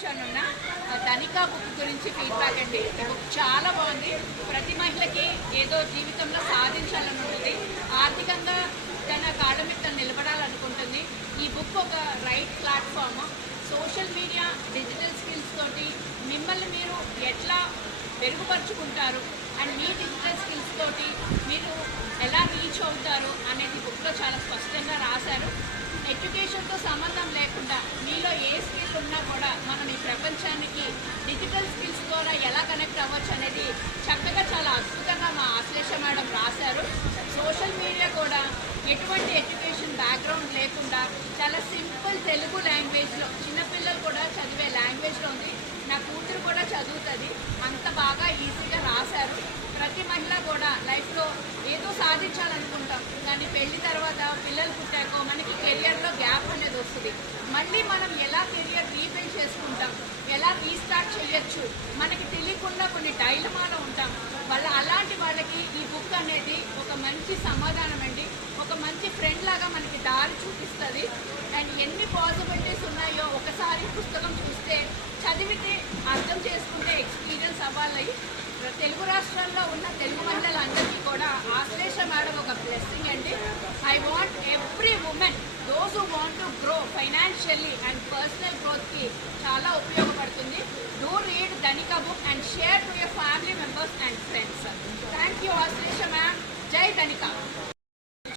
పంపించానున్న ధనికా book గురించి feedback అండి. ఈ బుక్ చాలా బాగుంది. ప్రతి మహిళకి ఏదో జీవితంలో సాధించాలని ఉంటుంది, ఆర్థికంగా తన కాళ్ళ మీద తను నిలబడాలనుకుంటుంది. ఈ బుక్ ఒక right platform. Social media, digital skills తోటి మిమ్మల్ని మీరు ఎట్లా మెరుగుపరుచుకుంటారు అండ్ మీ డిజిటల్ స్కిల్స్ తోటి మీరు ఎలా రీచ్ అవుతారు అనేది బుక్లో చాలా స్పష్టంగా రాశారు. ఎడ్యుకేషన్తో సంబంధం లేకుండా మీలో ఏ స్కిల్ ఉన్నా కూడా మనం ఈ ప్రపంచానికి డిజిటల్ స్కిల్స్ ద్వారా ఎలా కనెక్ట్ అవ్వచ్చు అనేది చక్కగా చాలా అద్భుతంగా మా ఆశ్లేష మేడం రాశారు. సోషల్ మీడియా కూడా ఎటువంటి ఎడ్యుకేషన్ బ్యాక్గ్రౌండ్ లేకుండా చాలా సింపుల్ తెలుగు లాంగ్వేజ్లో చిన్నపిల్లలు కూడా చదివే లాంగ్వేజ్లో ఉంది. నా కూతురు కూడా చదువుతుంది. అంత బాగా ఈజీగా రాశారు. ప్రతి మహిళ కూడా లైఫ్లో ఏదో సాధించాలనుకుంటాం, కానీ పెళ్లి తర్వాత పిల్లలు పుట్టాకో మనకి కెరియర్లో గ్యాప్ అనేది వస్తుంది. మళ్ళీ మనం ఎలా కెరియర్ రీబిల్డ్ చేసుకుంటాం, ఎలా రీస్టార్ట్ చేయొచ్చు, మనకి తెలియకుండా కొన్ని డైలమాలో ఉంటాం. అలాంటి వాళ్ళకి ఈ బుక్ అనేది ఒక మంచి సమాధానం అండి. ఒక మంచి ఫ్రెండ్ లాగా మనకి దారి చూపిస్తుంది. అండ్ ఎన్ని పాసిబిలిటీస్ ఉన్నాయో ఒకసారి పుస్తకం చూస్తే, చదివితే, అర్థం చేసుకుంటే ఎక్స్పీరియన్స్ అవ్వాలి. తెలుగు రాష్ట్రాల్లో ఉన్న తెలుగు మహిళలందరికీ కూడా ఆశ్లేష మేడం ఒక బ్లెస్సింగ్ అండి. I want every women, those who want to grow financially and personal గ్రోత్కి చాలా ఉపయోగపడుతుంది. Do read Dhanika book and share to your family members and friends. Thank you Ashlesha ma'am. జై ధనికా.